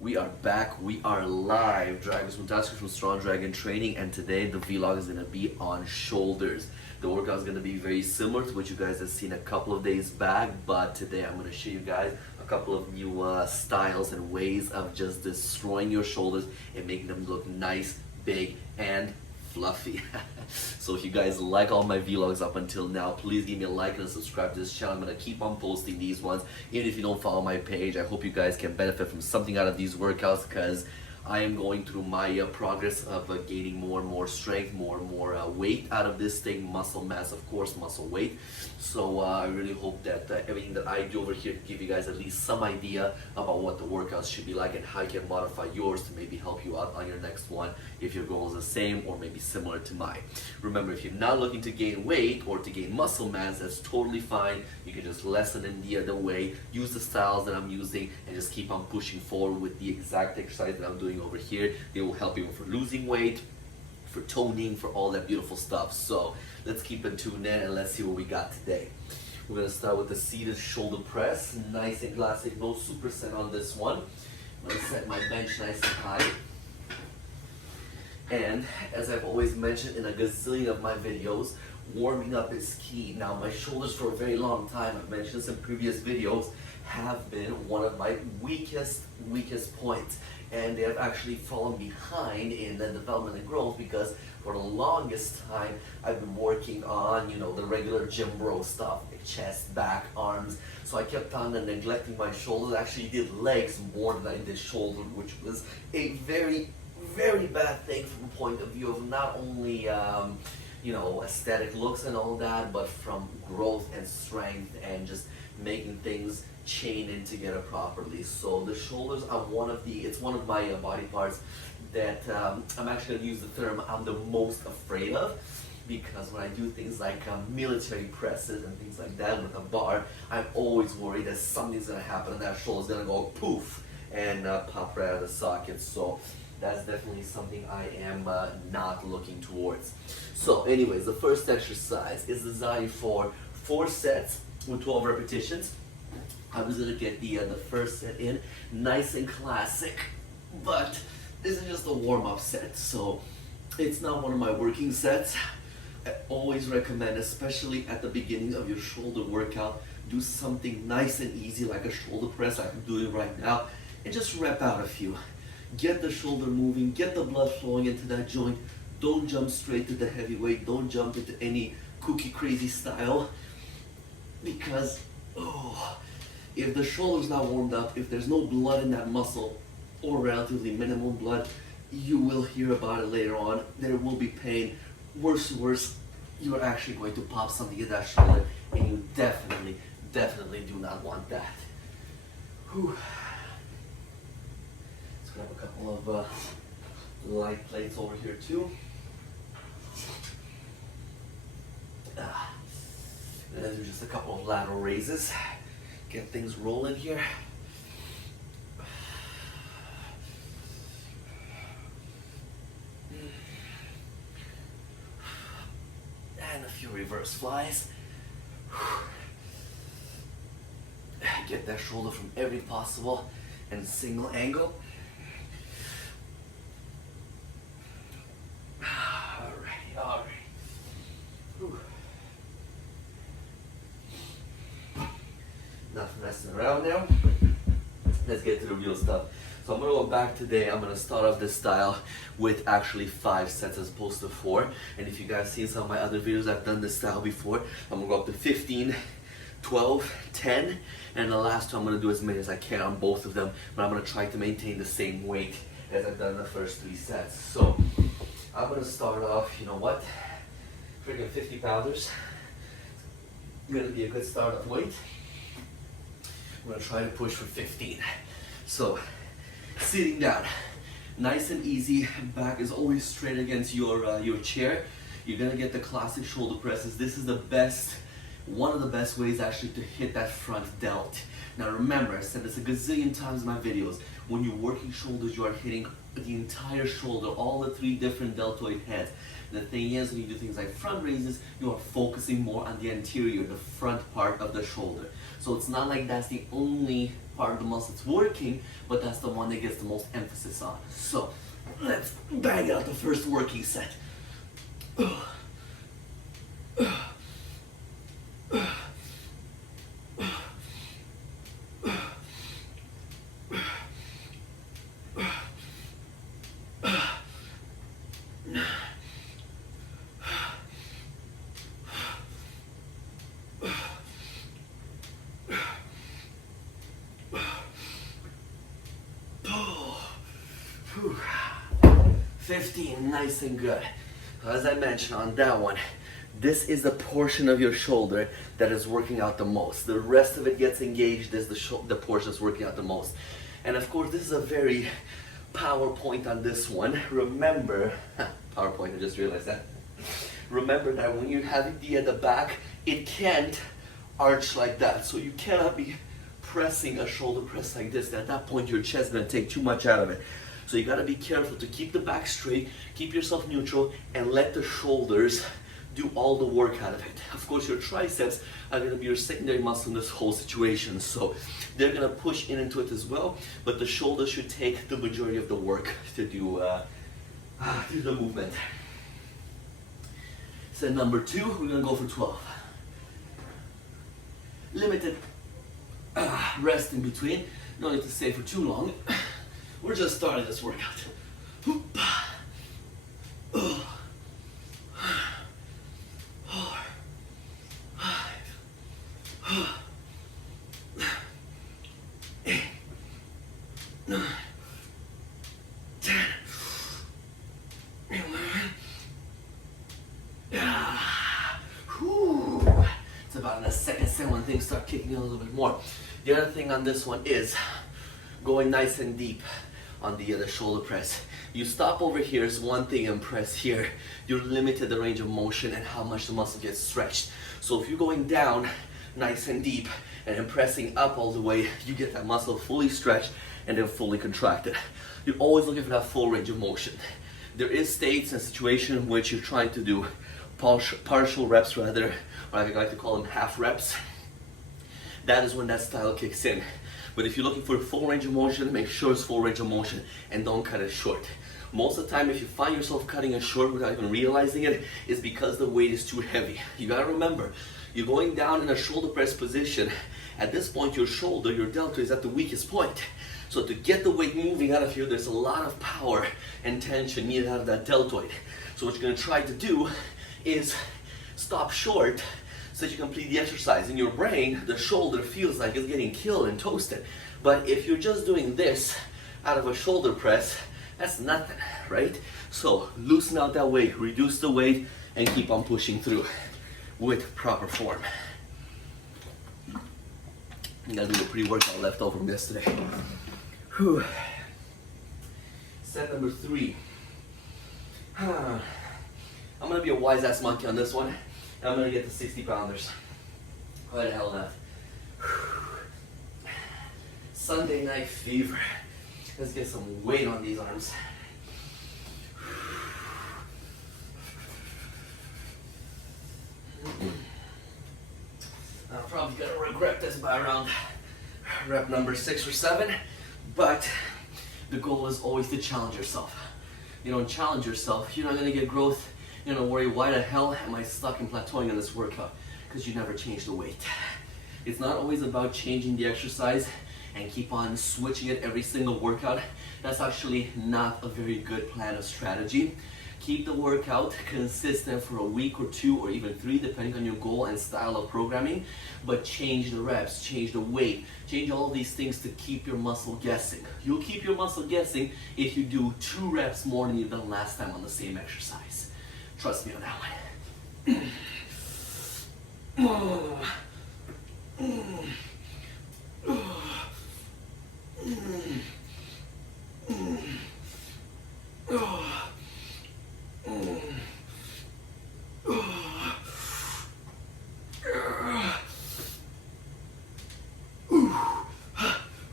We are back, we are live. Dragons Fantastic from Strong Dragon Training, and today the vlog is going to be on shoulders. The workout is going to be very similar to what you guys have seen a couple of days back, but today I'm going to show you guys a couple of new styles and ways of just destroying your shoulders and making them look nice, big, and fluffy. So if you guys like all my vlogs up until now, please give me a like and a subscribe to this channel. I'm going to keep on posting these ones. Even if you don't follow my page, I hope you guys can benefit from something out of these workouts, because I am going through my progress of gaining more and more strength, more and more weight out of this thing, muscle mass, of course, muscle weight. So I really hope that everything that I do over here to give you guys at least some idea about what the workouts should be like and how you can modify yours to maybe help you out on your next one if your goal is the same or maybe similar to mine. Remember, if you're not looking to gain weight or to gain muscle mass, that's totally fine. You can just lessen in the other way, use the styles that I'm using, and just keep on pushing forward with the exact exercise that I'm doing over here. They will help you for losing weight, for toning, for all that beautiful stuff. So let's keep it tuned in and let's see what we got today. We're going to start with the seated shoulder press. Nice and classic, no superset on this one. I'm going to set my bench nice and high. And as I've always mentioned in a gazillion of my videos, warming up is key. Now, my shoulders for a very long time, I've mentioned this in previous videos, have been one of my weakest points. And they have actually fallen behind in the development and growth, because for the longest time I've been working on, the regular gym bro stuff, like chest, back, arms. So I kept on neglecting my shoulders. I actually did legs more than I did shoulder, which was a very bad thing from the point of view of not only aesthetic looks and all that, but from growth and strength and just making things chain in together properly. So the shoulders are one of my body parts that I'm actually going to use the term I'm the most afraid of, because when I do things like military presses and things like that with a bar, I'm always worried that something's going to happen and that shoulder's going to go poof and pop right out of the socket. So that's definitely something I am not looking towards. So anyways, the first exercise is designed for 4 sets with 12 repetitions. I'm just gonna get the first set in, nice and classic, but this is just a warm-up set, so it's not one of my working sets. I always recommend, especially at the beginning of your shoulder workout, do something nice and easy like a shoulder press like I'm doing right now, and just rep out a few. Get the shoulder moving, get the blood flowing into that joint. Don't jump straight to the heavy weight, don't jump into any kooky crazy style, because if the shoulder's not warmed up, if there's no blood in that muscle, or relatively minimal blood, you will hear about it later on. There will be pain. Worse, you're actually going to pop something in that shoulder, and you definitely do not want that. Whew. Let's grab a couple of light plates over here too. And then do just a couple of lateral raises. Get things rolling here. And a few reverse flies. Get that shoulder from every possible and single angle. Alright. Enough messing around now. Let's get to the real stuff. So I'm going to go back today. I'm going to start off this style with actually 5 sets as opposed to 4. And if you guys seen some of my other videos, I've done this style before. I'm going to go up to 15, 12, 10, and the last two I'm going to do as many as I can on both of them. But I'm going to try to maintain the same weight as I've done in the first 3 sets. So I'm going to start off, freaking 50 pounders. It's going to be a good start off weight. I'm going to try to push for 15. So, sitting down, nice and easy. Back is always straight against your chair. You're going to get the classic shoulder presses. This is one of the best ways actually to hit that front delt. Now remember, I said this a gazillion times in my videos, when you're working shoulders, you are hitting the entire shoulder, all the 3 different deltoid heads. The thing is, when you do things like front raises, you are focusing more on the anterior, the front part of the shoulder. So it's not like that's the only part of the muscle that's working, but that's the one that gets the most emphasis on. So let's bang out the first working set. Whew. 15, nice and good. As I mentioned on that one, this is the portion of your shoulder that is working out the most. The rest of it gets engaged as the portion that's working out the most. And of course, this is a very PowerPoint on this one. Remember, PowerPoint, I just realized that. Remember that when you have it at the back, it can't arch like that. So you cannot be pressing a shoulder press like this. At that point, your chest is going to take too much out of it. So you got to be careful to keep the back straight, keep yourself neutral, and let the shoulders do all the work out of it. Of course, your triceps are going to be your secondary muscle in this whole situation. So they're going to push in into it as well, but the shoulders should take the majority of the work to do the movement. Set number 2, we're going to go for 12. Limited rest in between. No need to stay for too long. We're just starting this workout. 4, 5, 8, 9, 10, 11. It's about in the second set when things start kicking in a little bit more. The other thing on this one is going nice and deep on the shoulder press. You stop over here is one thing and press here. You're limited the range of motion and how much the muscle gets stretched. So if you're going down nice and deep and then pressing up all the way, you get that muscle fully stretched and then fully contracted. You're always looking for that full range of motion. There is states and situations in which you're trying to do partial reps rather, or I like to call them half reps. That is when that style kicks in. But if you're looking for full range of motion, make sure it's full range of motion and don't cut it short. Most of the time, if you find yourself cutting it short without even realizing it, it's because the weight is too heavy. You gotta remember, you're going down in a shoulder press position. At this point, your shoulder, your deltoid is at the weakest point. So to get the weight moving out of here, there's a lot of power and tension needed out of that deltoid. So what you're gonna try to do is stop short so that you complete the exercise. In your brain, the shoulder feels like it's getting killed and toasted. But if you're just doing this out of a shoulder press, that's nothing, right? So loosen out that weight, reduce the weight, and keep on pushing through with proper form. You got a little pre-workout left over from yesterday. Whew. Set number 3. I'm gonna be a wise-ass monkey on this one. I'm gonna get the 60 pounders. Why the hell not? Sunday night fever. Let's get some weight on these arms. I'm probably gonna regret this by around rep number 6 or 7, but the goal is always to challenge yourself. You don't challenge yourself, you're not gonna get growth. You're gonna worry, why the hell am I stuck and plateauing on this workout? Because you never change the weight. It's not always about changing the exercise and keep on switching it every single workout. That's actually not a very good plan or strategy. Keep the workout consistent for a week or 2 or even 3, depending on your goal and style of programming, but change the reps, change the weight, change all of these things to keep your muscle guessing. You'll keep your muscle guessing if you do 2 reps more than you've done last time on the same exercise. Trust me on that one.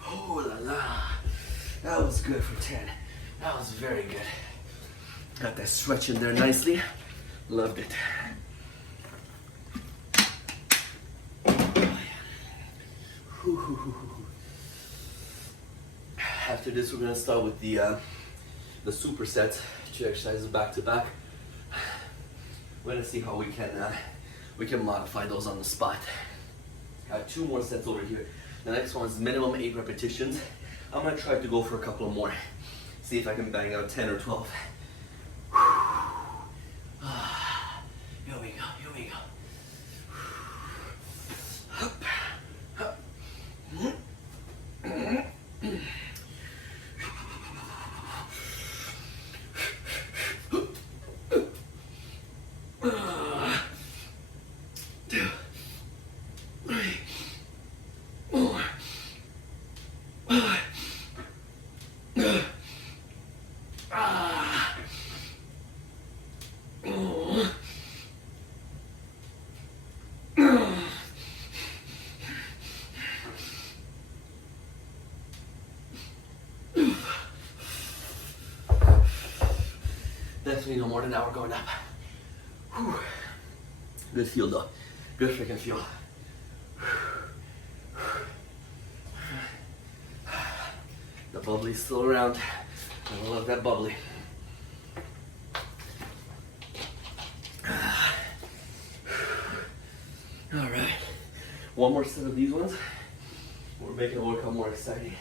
Oh la la. That was good for 10. That was very good. Got that stretch in there nicely. Loved it. After this, we're gonna start with the supersets, 2 exercises back to back. We're gonna see how we can modify those on the spot. I have 2 more sets over here. The next one is minimum 8 repetitions. I'm gonna try to go for a couple more. See if I can bang out 10 or 12. Here we go, here we go. Definitely no more than an hour going up. Whew. Good feel though. Good freaking feel. The bubbly's still around. I love that bubbly. Alright. One more set of these ones. We're making the workout more exciting.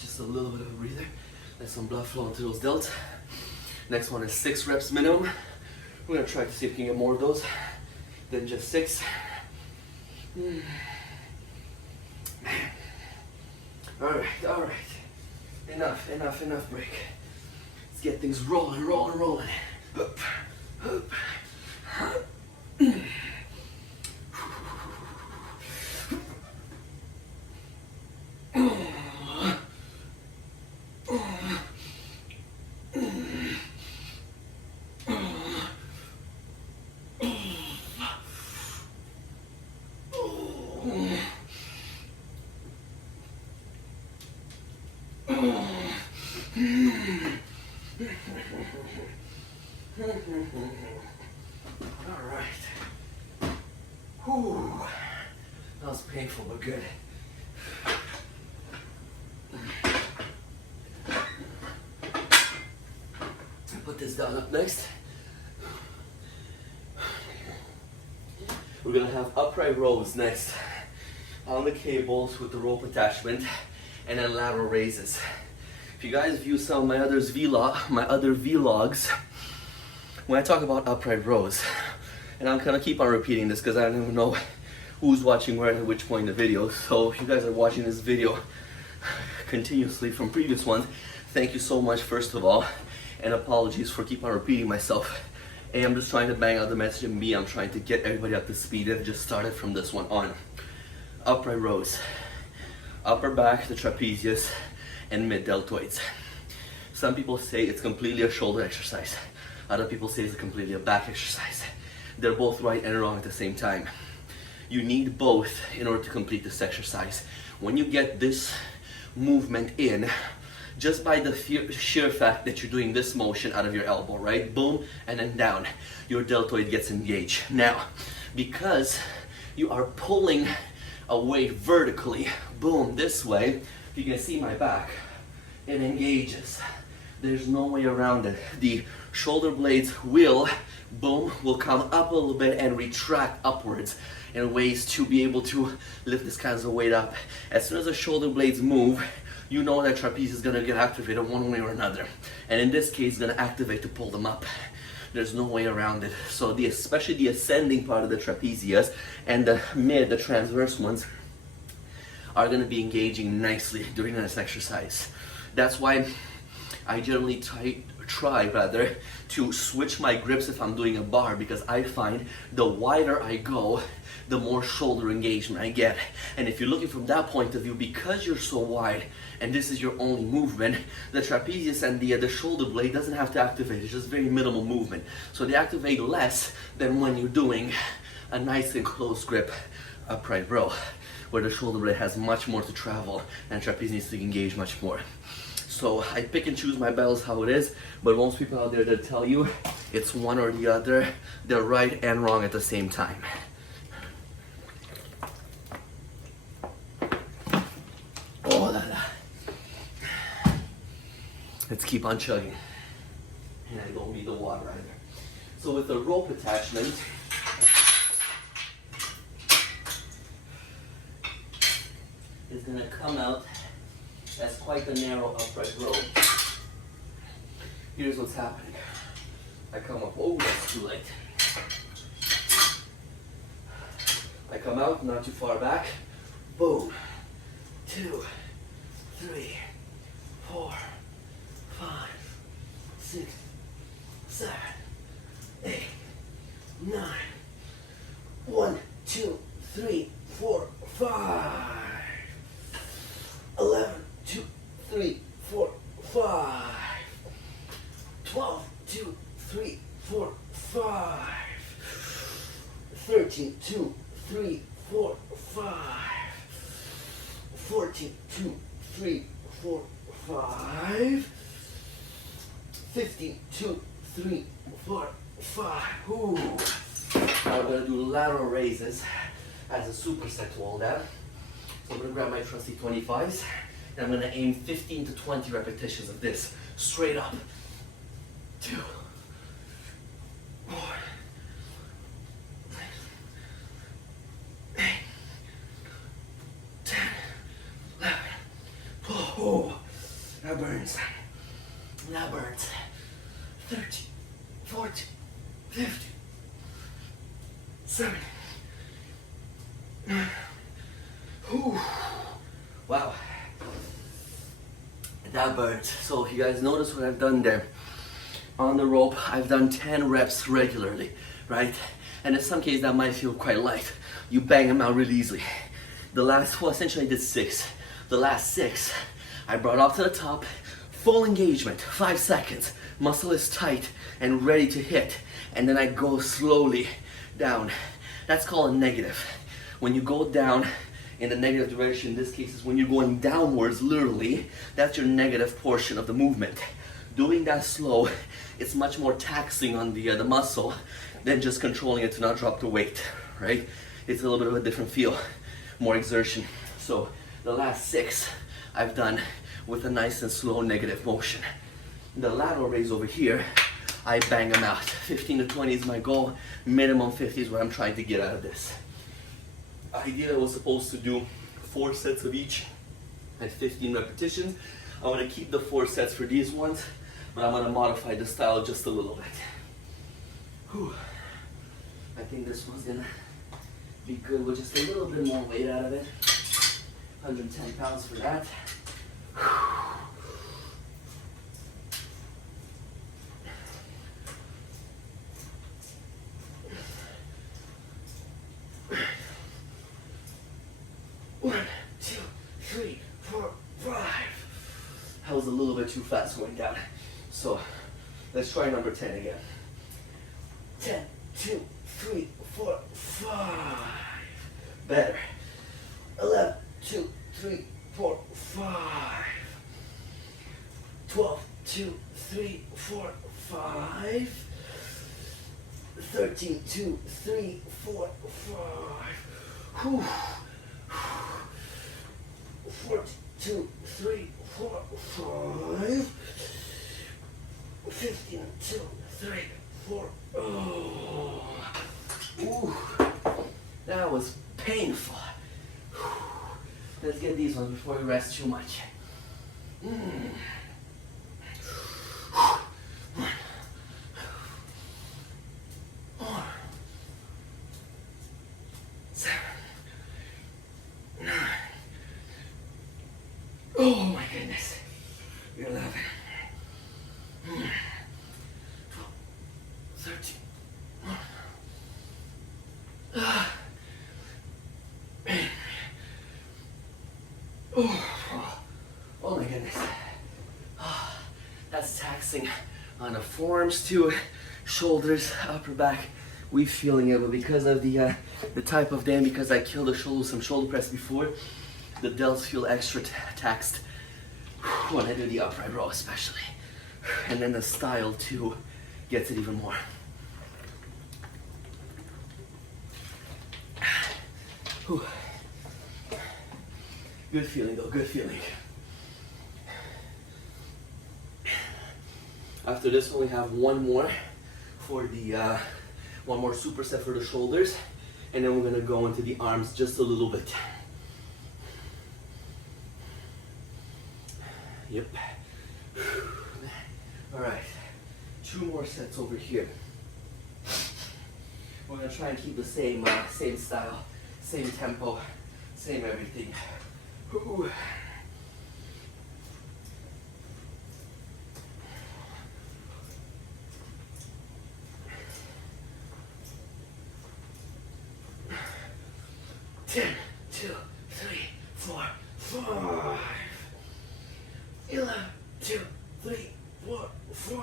Just a little bit of a breather. Let some blood flow into those delts. Next one is 6 reps minimum. We're gonna try to see if we can get more of those than just 6. Alright. Enough break. Let's get things rolling. Up. Alright. Whew. That was painful but good. Put this down up next. We're gonna have upright rows next on the cables with the rope attachment, and then lateral raises. If you guys view some of my other vlogs, when I talk about upright rows, and I'm gonna keep on repeating this because I don't even know who's watching where at which point in the video. So if you guys are watching this video continuously from previous ones, thank you so much first of all, and apologies for keep on repeating myself. A, I'm just trying to bang out the message, and B, I'm trying to get everybody up to speed that just started from this one on. Upright rows, upper back, the trapezius, and mid deltoids. Some people say it's completely a shoulder exercise. Other people say it's completely a back exercise. They're both right and wrong at the same time. You need both in order to complete this exercise. When you get this movement in, just by the sheer fact that you're doing this motion out of your elbow, right? Boom, and then down. Your deltoid gets engaged. Now, because you are pulling away vertically, boom, this way, you can see my back, it engages. There's no way around it. The shoulder blades will come up a little bit and retract upwards in ways to be able to lift this kind of weight up. As soon as the shoulder blades move, you know that trapeze is gonna get activated one way or another. And in this case, it's gonna activate to pull them up. There's no way around it. So especially the ascending part of the trapezius and the transverse ones are gonna be engaging nicely during this exercise. That's why I generally try to switch my grips if I'm doing a bar, because I find the wider I go, the more shoulder engagement I get. And if you're looking from that point of view, because you're so wide and this is your only movement, the trapezius and the shoulder blade doesn't have to activate. It's just very minimal movement. So they activate less than when you're doing a nice and close grip upright row, where the shoulder blade has much more to travel and trapeze needs to engage much more. So I pick and choose my battles how it is, but most people out there that tell you it's one or the other, they're right and wrong at the same time. Oh la la. Let's keep on chugging. And I don't need the water either. So with the rope attachment, it's gonna come out as quite a narrow upright rope. Here's what's happening. I come up, oh, that's too late. I come out, not too far back. Boom. 2, 3, 4, 5, 6, 7, 8, 9. 1, 2, 3, 4, 5. 11, 2, 3, 4, 5. 12, 2, 3, 4, 5. 13, 2, 3, 4, 5. 14, 2, 3, 4, 5. 15, 2, 3, 4, 5. Ooh. Now we're going to do lateral raises as a superset to all that. So I'm going to grab my trusty 25s and I'm going to aim 15 to 20 repetitions of this straight up. 2, 4, 8, 10, 11. Oh, that burns. That burns. 13, 14, 15, 17. Whew. Wow, that burns. So you guys notice what I've done there. On the rope, I've done 10 reps regularly, right? And in some cases that might feel quite light. You bang them out really easily. The last, well, essentially I did 6. The last 6, I brought up to the top, full engagement, 5 seconds. Muscle is tight and ready to hit. And then I go slowly down. That's called a negative. When you go down in the negative direction, in this case is when you're going downwards, literally, that's your negative portion of the movement. Doing that slow, it's much more taxing on the muscle than just controlling it to not drop the weight, right? It's a little bit of a different feel, more exertion. So the last 6 I've done with a nice and slow negative motion. The lateral raise over here, I bang them out. 15 to 20 is my goal. Minimum 50 is what I'm trying to get out of this. Ideally, I was supposed to do 4 sets of each at 15 repetitions. I'm going to keep the 4 sets for these ones, but I'm going to modify the style just a little bit. Whew. I think this one's going to be good with just a little bit more weight out of it. 110 pounds for that. Whew. 1, 2, 3, 4, 5. That was a little bit too fast going down. So let's try number 10 again. 10, 2, 3, 4, 5. Better. 11, 2, 3, 4, 5. 12, 2, 3, 4, 5. 13, 2, 3, 4, 5. Whew. 42, 3, 4, 5. 15, 2, 3, 4. Oh. Ooh. That was painful. Let's get these ones before we rest too much. 1, 4, 7, 9. Oh my goodness. 11, 12, 13. Oh my goodness. That's taxing on the forearms too, shoulders, upper back. We feeling it, but because of the type of day, and because I killed the shoulder with some shoulder press before, the delts feel extra taxed. when I do the upright row especially. And then the style too gets it even more. Whew. Good feeling though, good feeling. After this one we have one more for the one more superset for the shoulders, and then we're gonna go into the arms just a little bit. Yep. All right, 2 more sets over here. We're gonna try and keep the same style, same tempo, same everything. Ooh. Ten, 2, 3, 4, 5. 11, 2, 3, 4, 5.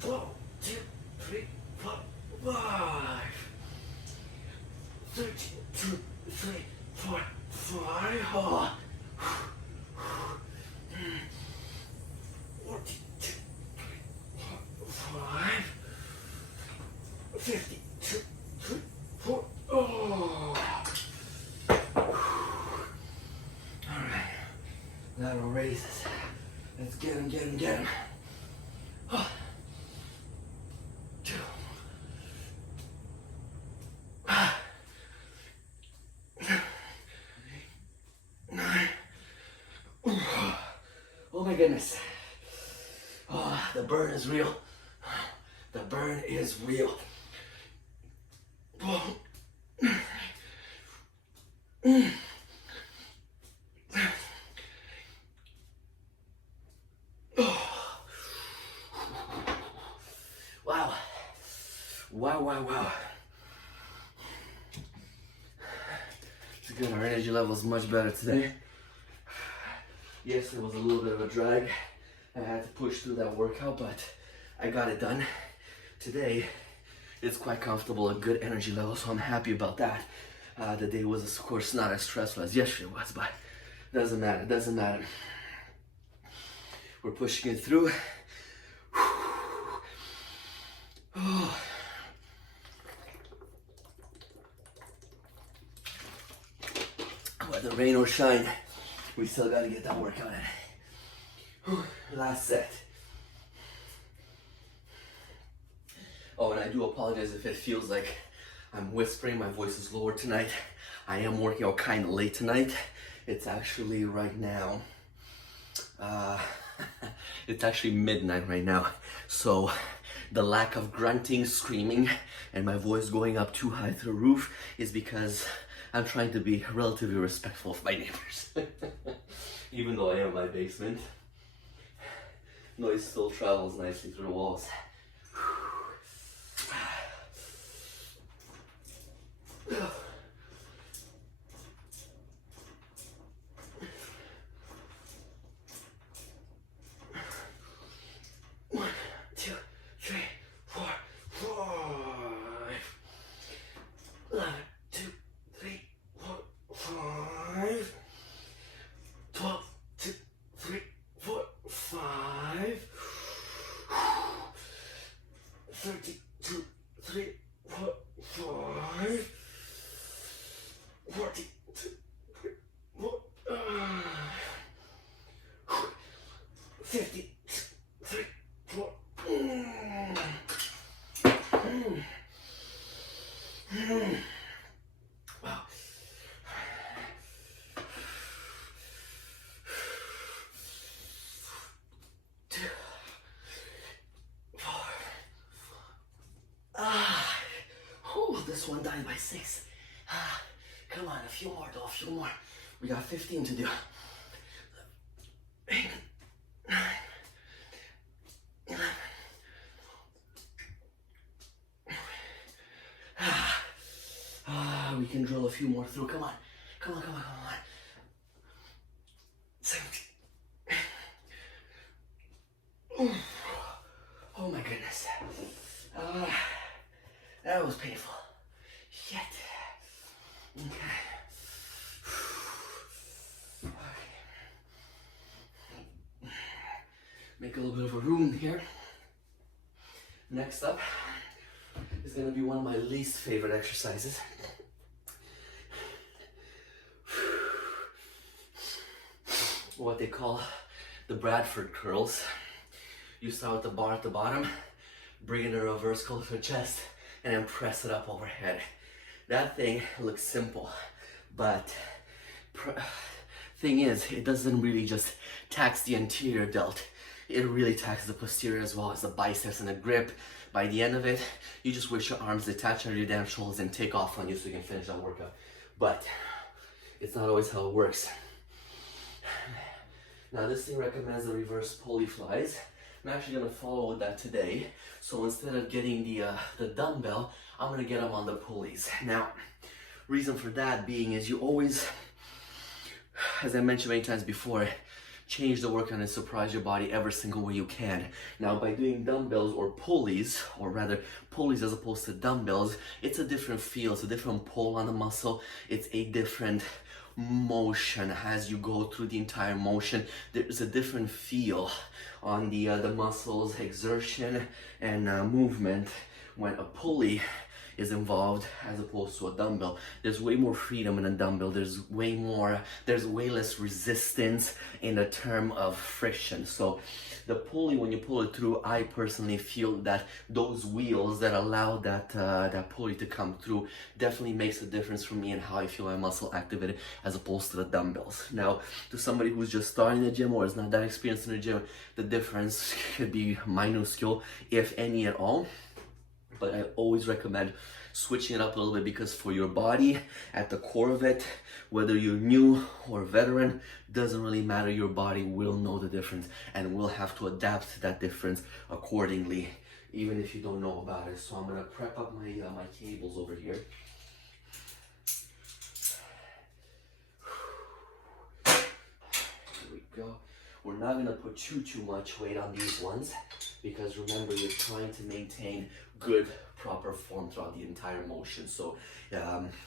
12, 2, 3, 4, 5. 13, 2, 3, 4, 5. Oh. 14, 2, 3, 4, 5. 50, 2, 3, 4. Oh. Alright. Lateral raises. Let's get him, get him, get him. Oh. 2. 9. Oh my goodness. Oh, the burn is real. The burn is real. Oh. Wow. Wow, wow, wow. It's good. Our energy level is much better today. Yes, it was a little bit of a drag. I had to push through that workout, but I got it done. Today, it's quite comfortable, a good energy level, so I'm happy about that. The day was, of course, not as stressful as yesterday was, but doesn't matter, doesn't matter. We're pushing it through. Oh. Whether rain or shine, we still gotta get that workout in. Last set. Oh, and I do apologize if it feels like I'm whispering. My voice is lower tonight. I am working out kind of late tonight. It's actually right now. It's actually midnight right now. So the lack of grunting, screaming, and my voice going up too high to the roof is because I'm trying to be relatively respectful of my neighbors. Even though I am in my basement, noise still travels nicely through the walls. One, 2, 3, 4, 5. 11, 2, 3, 4, 5. 12, 2, 3, 4, 5. 13, 2, 3, 4, 5. 14, 2, 3, 4, 50, 2, 3, 4. Wow. 2, 4. This one died by 6. Come on, a few more though, a few more. We got 15 to do. 8, 9, 11. We can drill a few more through. Come on. Come on, come on, come on. 17. Oh my goodness. That was painful. Shit. Okay. Make a little bit of a room here. Next up is gonna be one of my least favorite exercises. What they call the Bradford curls. You start with the bar at the bottom, bring it in a reverse curl to the chest, and then press it up overhead. That thing looks simple, but thing is, it doesn't really just tax the anterior delt. It really taxes the posterior as well as the biceps and the grip. By the end of it, you just wish your arms detach out of your damn shoulders and take off on you so you can finish that workout. But it's not always how it works. Now this thing recommends the reverse pulley flies. I'm actually gonna follow with that today. So instead of getting the dumbbell, I'm gonna get them on the pulleys. Now, reason for that being is you always, as I mentioned many times before, change the workout and surprise your body every single way you can. Now by doing dumbbells or pulleys, or rather pulleys as opposed to dumbbells, it's a different feel, it's a different pull on the muscle, it's a different motion as you go through the entire motion. There's a different feel on the muscles, exertion and movement when a pulley is involved as opposed to a dumbbell. There's way more freedom in a dumbbell. There's way less resistance in the term of friction. So the pulley, when you pull it through, I personally feel that those wheels that allow that pulley to come through definitely makes a difference for me and how I feel my muscle activated as opposed to the dumbbells. Now, to somebody who's just starting the gym or is not that experienced in the gym, the difference could be minuscule, if any at all. But I always recommend switching it up a little bit because for your body, at the core of it, whether you're new or veteran, doesn't really matter. Your body will know the difference and will have to adapt to that difference accordingly, even if you don't know about it. So I'm gonna prep up my my cables over here. Here we go. We're not gonna put too much weight on these ones because remember, you're trying to maintain good, proper form throughout the entire motion. So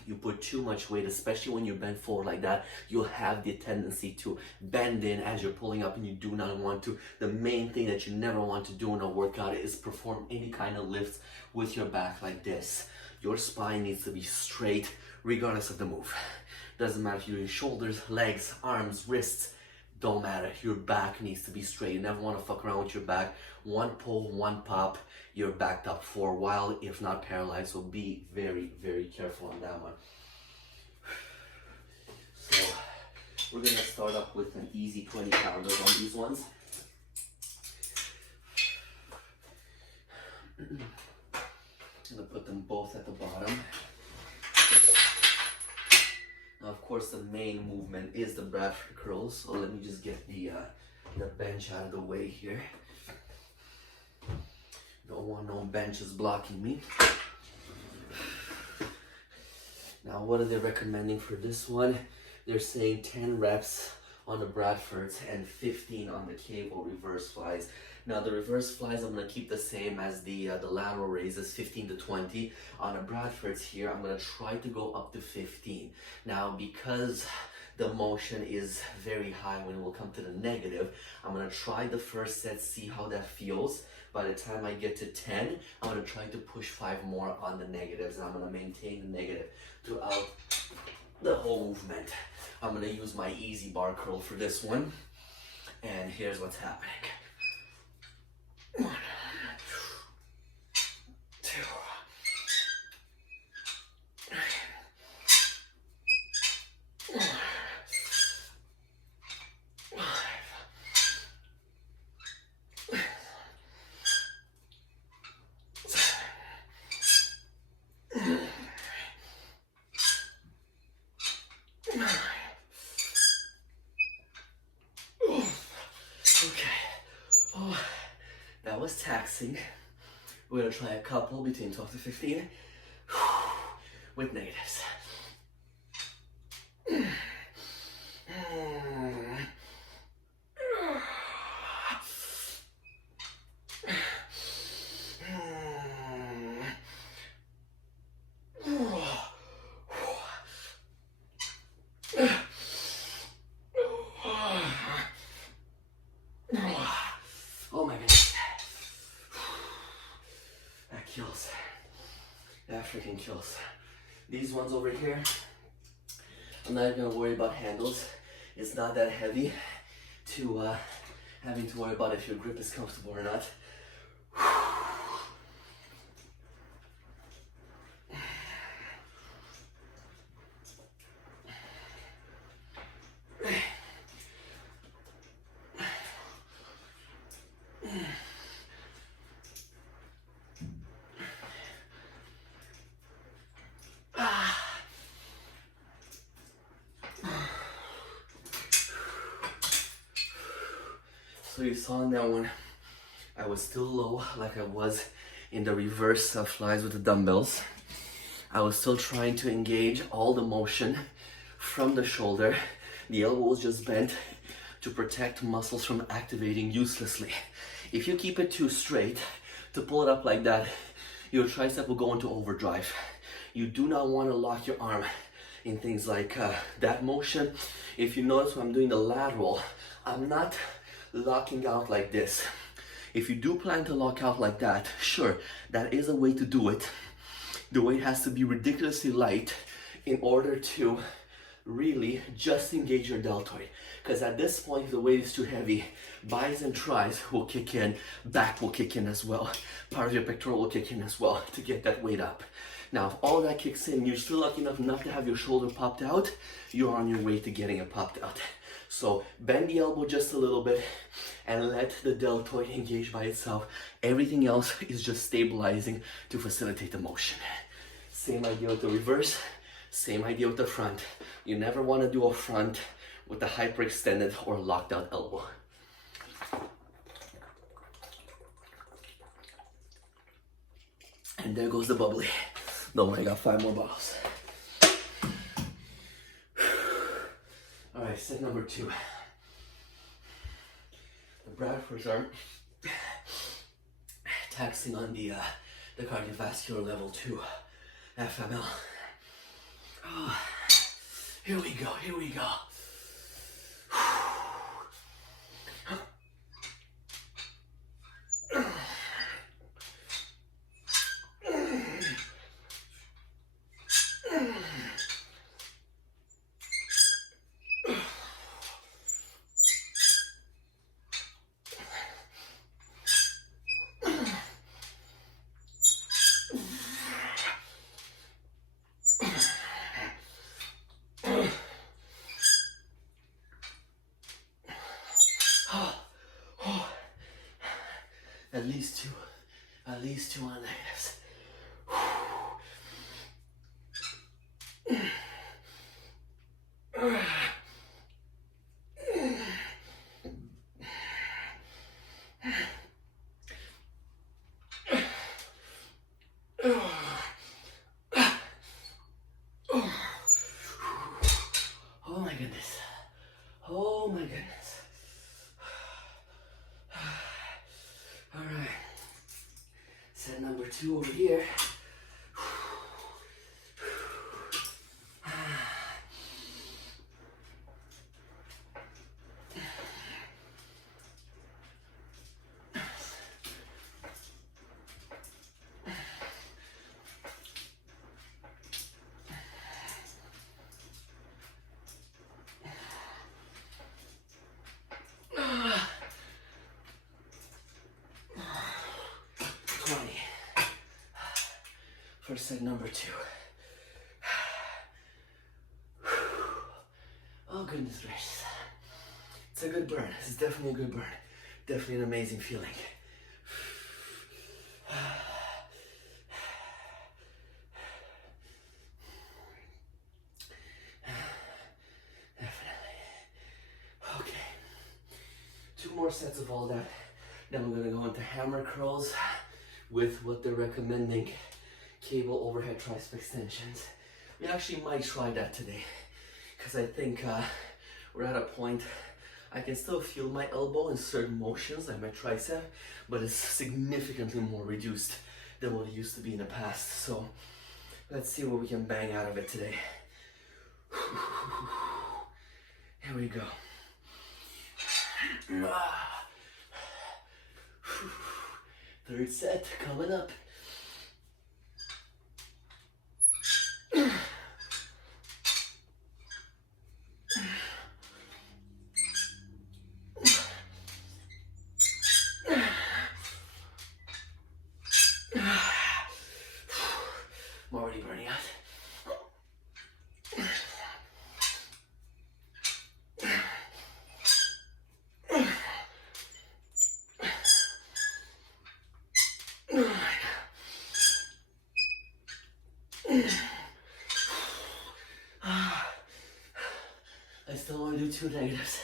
you put too much weight, especially when you're bent forward like that, you'll have the tendency to bend in as you're pulling up and you do not want to. The main thing that you never want to do in a workout is perform any kind of lifts with your back like this. Your spine needs to be straight regardless of the move. Doesn't matter if you're doing shoulders, legs, arms, wrists, don't matter. Your back needs to be straight. You never want to fuck around with your back. One pull, one pop, you're backed up for a while, if not paralyzed. So be very, very careful on that one. So we're gonna start up with an easy 20 pounders on these ones. I'm gonna put them both at the bottom. Now, of course, the main movement is the Bradford curls. So let me just get the bench out of the way here. Don't want no benches blocking me. Now, what are they recommending for this one? They're saying 10 reps on the Bradfords and 15 on the cable reverse flies. Now the reverse flies I'm going to keep the same as the lateral raises, 15 to 20. On the Bradfords here, I'm going to try to go up to 15. Now because the motion is very high when it will come to the negative, I'm going to try the first set, see how that feels. By the time I get to 10, I'm going to try to push 5 more on the negatives, and I'm going to maintain the negative throughout the whole movement. I'm going to use my easy bar curl for this one, and here's what's happening. 1, 2, 3, 4, 5. That was taxing. We're gonna try a couple between 12 to 15 with negatives. freaking kills. These ones over here, I'm not even gonna worry about handles. It's not that heavy to having to worry about if your grip is comfortable or not. So you saw in that one, I was still low like I was in the reverse flies with the dumbbells. I was still trying to engage all the motion from the shoulder. The elbow was just bent to protect muscles from activating uselessly. If you keep it too straight, to pull it up like that, your tricep will go into overdrive. You do not want to lock your arm in things like that motion. If you notice when I'm doing the lateral, I'm not locking out like this. If you do plan to lock out like that, sure, that is a way to do it. The weight has to be ridiculously light in order to really just engage your deltoid. Because at this point, if the weight is too heavy, bis and tris will kick in, back will kick in as well. Part of your pectoral will kick in as well to get that weight up. Now, if all that kicks in, you're still lucky enough not to have your shoulder popped out, you're on your way to getting it popped out. So bend the elbow just a little bit and let the deltoid engage by itself. Everything else is just stabilizing to facilitate the motion. Same idea with the reverse, same idea with the front. You never want to do a front with the hyperextended or locked out elbow. And there goes the bubbly. Don't worry, I got 5 more bottles. All right, set number 2. The Bradfords are taxing on the cardiovascular level 2 FML. Oh, here we go, here we go. At least two on negatives. Oh my goodness. Oh my goodness. All right. Set number 2 over here. For set number 2. Oh goodness gracious. It's a good burn. It's definitely a good burn. Definitely an amazing feeling. Definitely. Okay. 2 more sets of all that. Then we're gonna go into hammer curls with what they're recommending. Cable overhead tricep extensions. We actually might try that today because I think we're at a point I can still feel my elbow in certain motions like my tricep, but it's significantly more reduced than what it used to be in the past. So let's see what we can bang out of it today. Here we go. Third set coming up. I'm already burning out. I still want to do 2 negatives.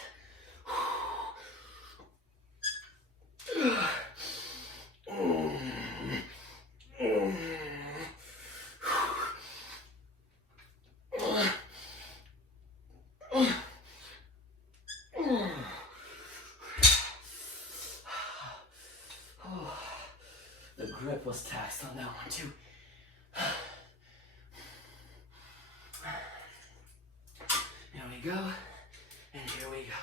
The grip was taxed on that one too. Here we go, and here we go.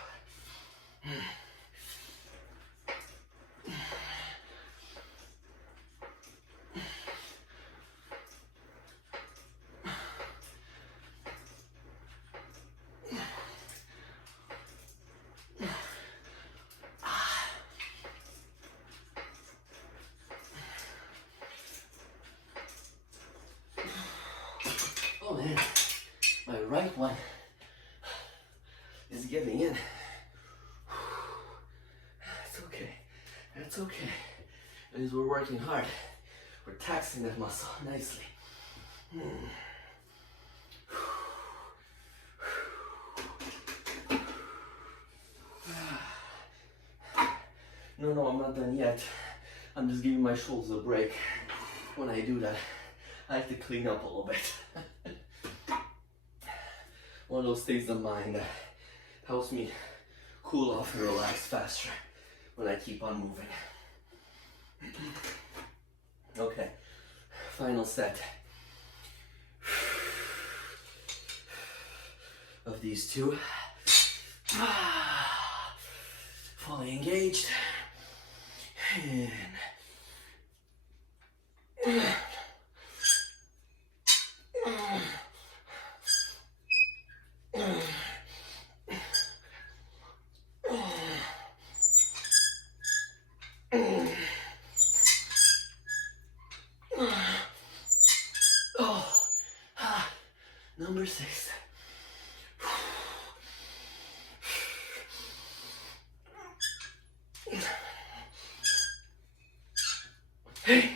Oh man, my right one is giving in. It's okay, that's okay. Because we're working hard. We're taxing that muscle nicely. No, I'm not done yet. I'm just giving my shoulders a break. When I do that, I have to clean up a little bit. One of those states of mind that helps me cool off and relax faster when I keep on moving. Okay, final set of these 2. Fully engaged. And number 6. Hey.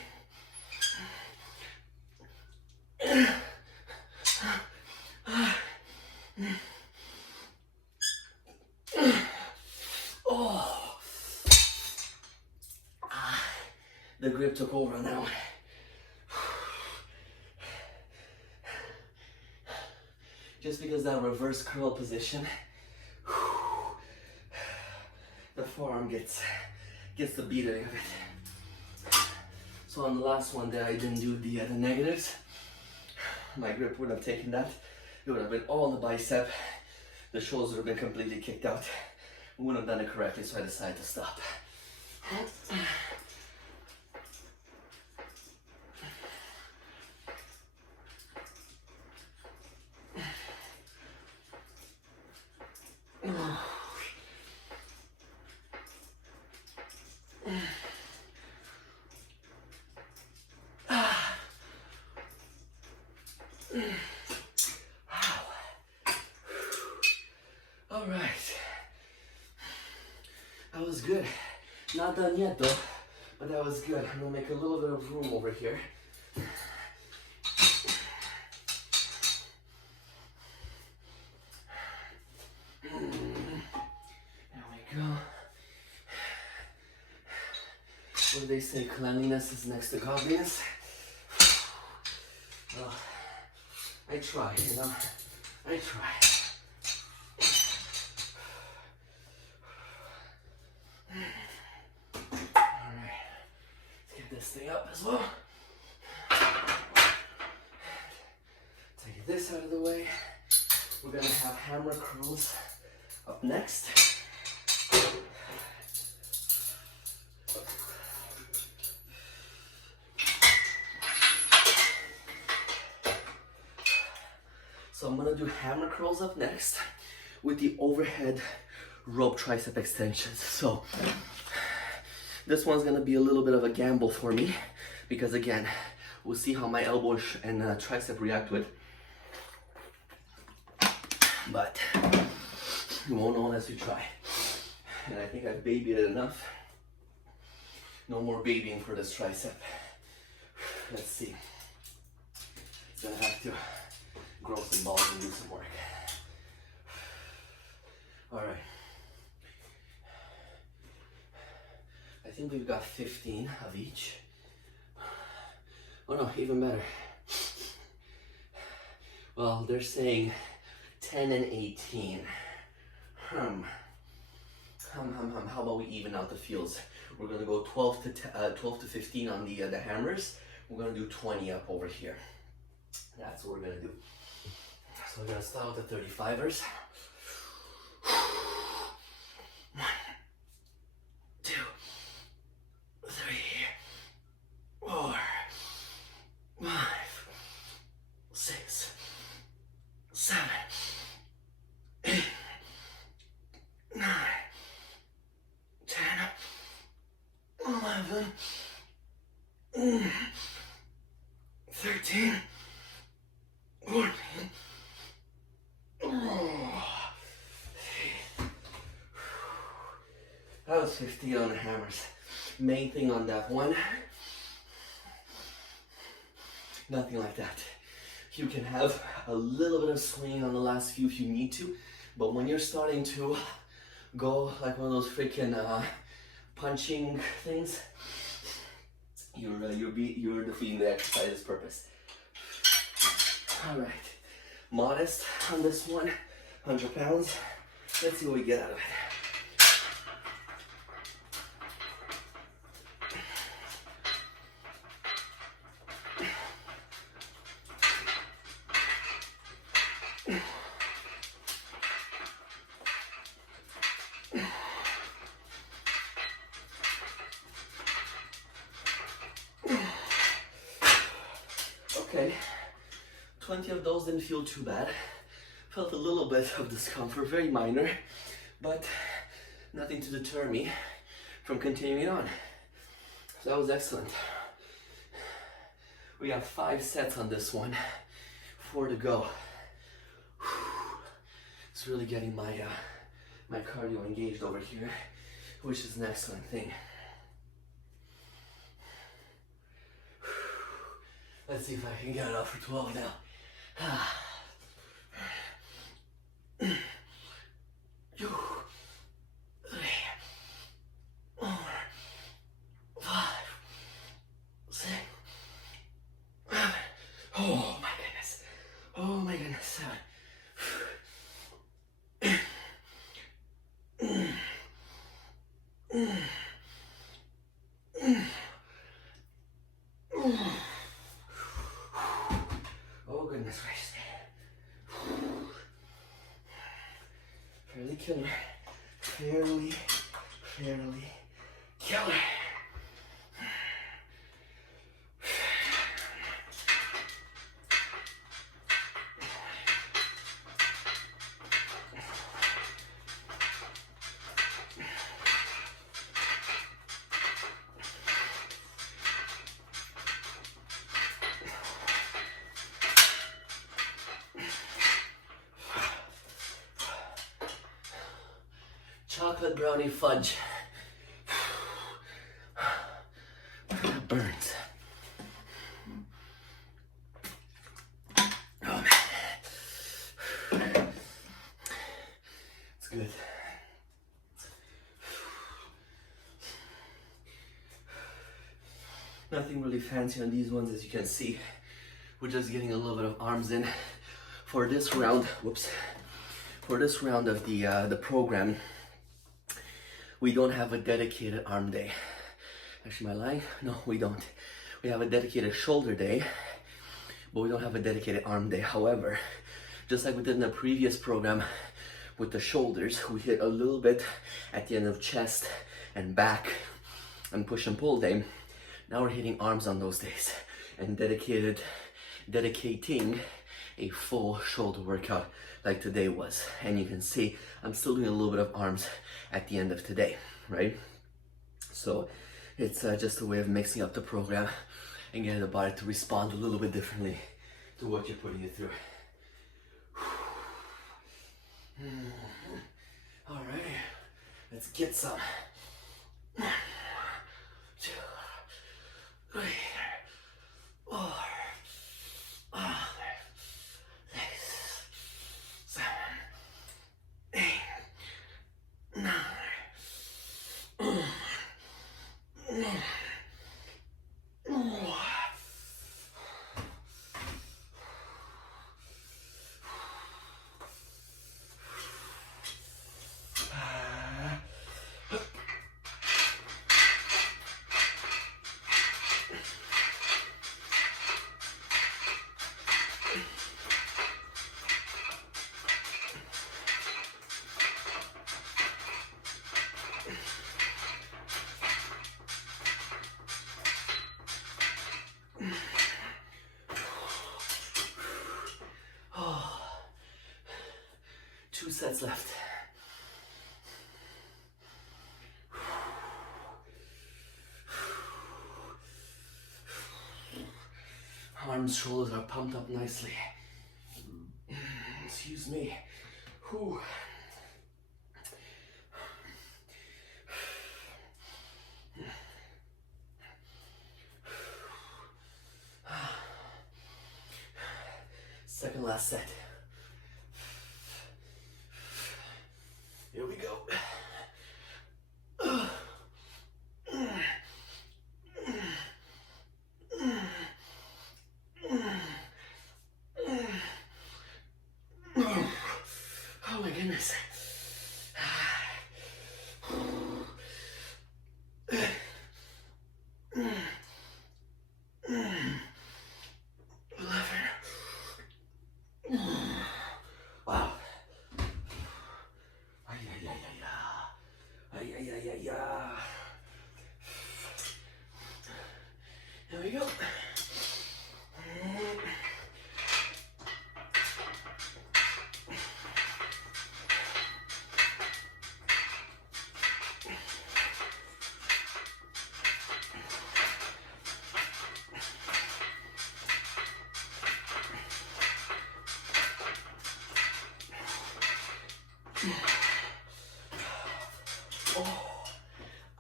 The grip took over on that one. Just because that reverse curl position, the forearm gets the beating of it. So on the last one there, I didn't do the negatives. My grip would have taken that. It would have been all the bicep. The shoulders would have been completely kicked out. I wouldn't have done it correctly, so I decided to stop. All right, that was good. Not done yet though, but that was good. I'm gonna make a little bit of room over here. There we go. What do they say? Cleanliness is next to godliness. Well, I try, you know. I try. Alright, let's get this thing up as well. Take this out of the way. We're gonna have hammer curls up next. So I'm gonna do hammer curls up next with the overhead rope tricep extensions. So this one's gonna be a little bit of a gamble for me because again, We'll see how my elbow and tricep react to it. But you won't know unless you try. And I think I've babied it enough. No more babying for this tricep. Let's see. So I have to grow some balls and do some work. All right. I think we've got 15 of each. Oh no, even better. Well, they're saying 10 and 18. How about we even out the fields? We're gonna go 12 to 15 on the hammers. We're gonna do 20 up over here. That's what we're gonna do. So we're gonna start with the 35ers. 1, 2, 3, 4, 5, 6, 7, 8, 9, 10, 11, 13, 14. That was 15 on the hammers. Main thing on that one, nothing like that. You can have a little bit of swing on the last few if you need to, but when you're starting to go like one of those freaking punching things, you're defeating the exercise's purpose. All right, modest on this one, 100 pounds. Let's see what we get out of it. Okay, 20 of those didn't feel too bad. Felt a little bit of discomfort, very minor, but nothing to deter me from continuing on. So that was excellent. We have 5 sets on this one, 4 to go. It's really getting my my cardio engaged over here, which is an excellent thing. Let's see if I can get it up for 12 now. 2, 3, 4, 5, 6, 7. Oh my goodness. Oh my goodness. 7. Oh goodness gracious. Fairly killer. Fairly killer. Chocolate brownie fudge. That burns. Oh man. It's good. Nothing really fancy on these ones, as you can see. We're just getting a little bit of arms in for this round. Whoops. For this round of the program. We don't have a dedicated arm day. Actually, am I lying? No, we don't. We have a dedicated shoulder day, but we don't have a dedicated arm day. However, just like we did in the previous program with the shoulders, we hit a little bit at the end of chest and back and push and pull day. Now we're hitting arms on those days and dedicating a full shoulder workout like today was. And you can see I'm still doing a little bit of arms at the end of today, right? So it's just a way of mixing up the program and getting the body to respond a little bit differently to what you're putting it through. All right, let's get some. 1, 2, 3, 4, 5, 6, 7, 8, 9. Oh, 2 sets left. Arms, shoulders are pumped up nicely. Excuse me. Whew. Second last set. Here we go. Oh my goodness. 11. Wow. Ay, ay, ay, ay, ay. Ay, ay, ay, ay, ay. Here we go.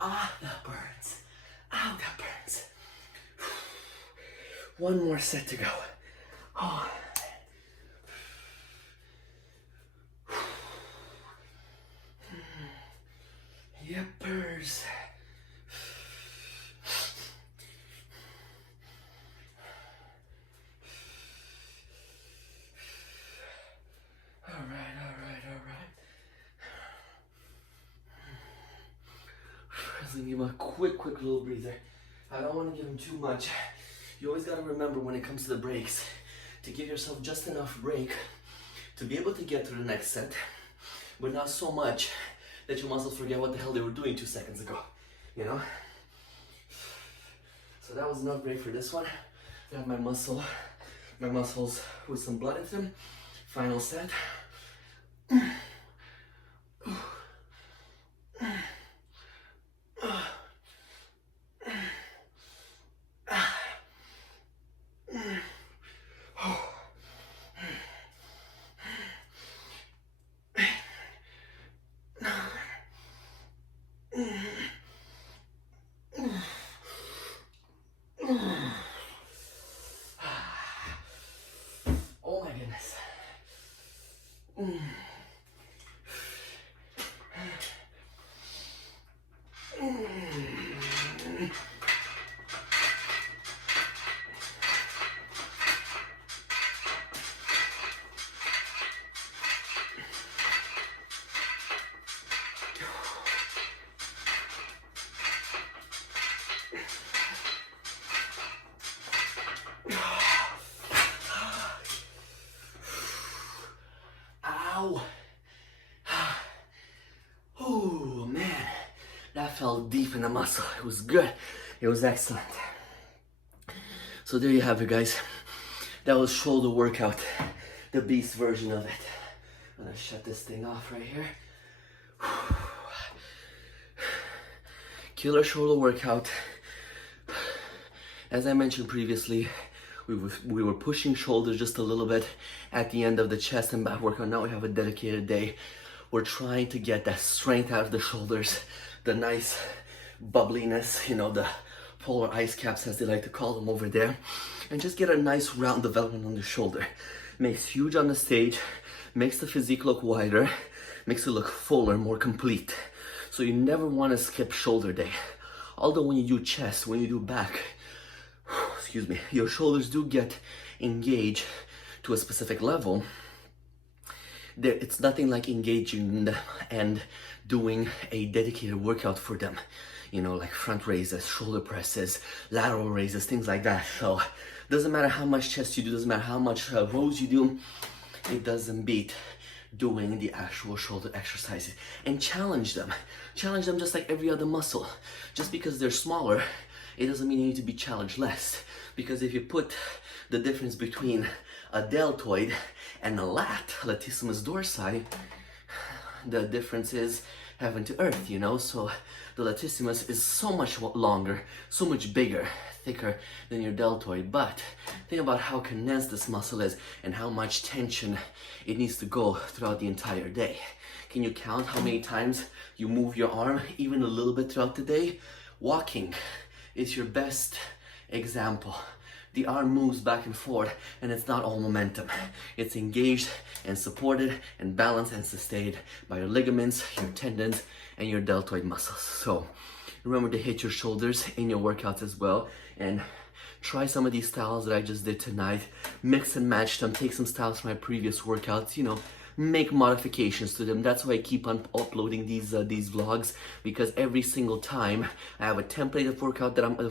Oh, that burns. Ow, that burns. One more set to go. Oh. Yippers. All right. Just gonna give him a quick little breather. I don't want to give him too much. You always gotta remember when it comes to the breaks to give yourself just enough break to be able to get through the next set, but not so much that your muscles forget what the hell they were doing 2 seconds ago, you know? So that was enough break for this one. Got my muscles with some blood in them. Final set. Oh my goodness. Ow. Oh man, that felt deep in the muscle. It was good. It was excellent. So there you have it, guys. That was shoulder workout, the beast version of it. I'm gonna shut this thing off right here. Killer shoulder workout. As I mentioned previously, we were pushing shoulders just a little bit at the end of the chest and back workout. Now we have a dedicated day. We're trying to get that strength out of the shoulders, the nice bubbliness, you know, the polar ice caps as they like to call them over there, and just get a nice round development on the shoulder. Makes huge on the stage, makes the physique look wider, makes it look fuller, more complete. So you never want to skip shoulder day. Although when you do chest, when you do back, excuse me, your shoulders do get engaged to a specific level. It's nothing like engaging and doing a dedicated workout for them. You know, like front raises, shoulder presses, lateral raises, things like that. So doesn't matter how much chest you do, doesn't matter how much rows you do, it doesn't beat doing the actual shoulder exercises. And challenge them just like every other muscle. Just because they're smaller, it doesn't mean you need to be challenged less. Because if you put the difference between a deltoid and a latissimus dorsi, the difference is heaven to earth, you know. So the latissimus is so much longer, so much bigger, thicker than your deltoid. But think about how condensed this muscle is and how much tension it needs to go throughout the entire day. Can you count how many times you move your arm even a little bit throughout the day? Walking is your best example. The arm moves back and forth, and it's not all momentum. It's engaged and supported and balanced and sustained by your ligaments, your tendons, and your deltoid muscles. So remember to hit your shoulders in your workouts as well, and try some of these styles that I just did tonight. Mix and match them. Take some styles from my previous workouts, you know, make modifications to them. That's why I keep on uploading these vlogs, because every single time I have a template of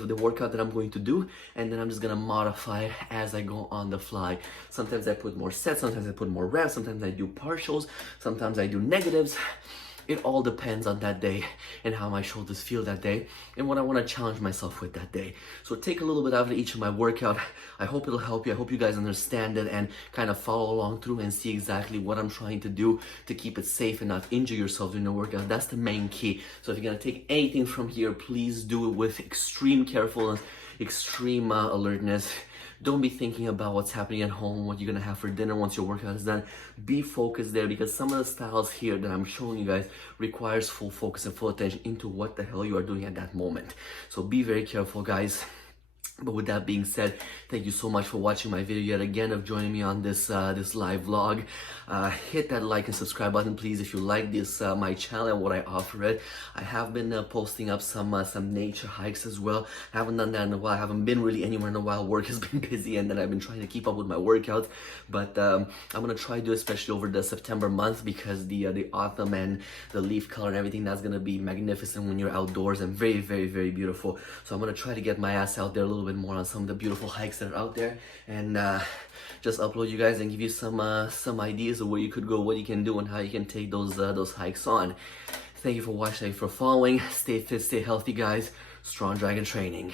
the workout that I'm going to do, and then I'm just gonna modify it as I go on the fly. Sometimes I put more sets, sometimes I put more reps, sometimes I do partials, sometimes I do negatives. It all depends on that day and how my shoulders feel that day and what I want to challenge myself with that day. So take a little bit out of each of my workout. I hope it'll help you. I hope you guys understand it and kind of follow along through and see exactly what I'm trying to do to keep it safe and not injure yourself during the workout. That's the main key. So if you're going to take anything from here, please do it with extreme carefulness, extreme alertness. Don't be thinking about what's happening at home, what you're gonna have for dinner once your workout is done. Be focused there, because some of the styles here that I'm showing you guys requires full focus and full attention into what the hell you are doing at that moment. So be very careful, guys. But with that being said, thank you so much for watching my video yet again, of joining me on this this live vlog. Hit that like and subscribe button, please, if you like this my channel and what I offer it. I have been posting up some nature hikes as well. I haven't done that in a while. I haven't been really anywhere in a while. Work has been busy, and then I've been trying to keep up with my workouts. But I'm gonna try to do, especially over the September month, because the autumn and the leaf color and everything, that's gonna be magnificent when you're outdoors and very, very, very beautiful. So I'm gonna try to get my ass out there a little bit more on some of the beautiful hikes that are out there, and just upload you guys and give you some ideas of where you could go, what you can do, and how you can take those hikes on. Thank you for watching, thank you for following. Stay fit, stay healthy, guys. Strong Dragon Training.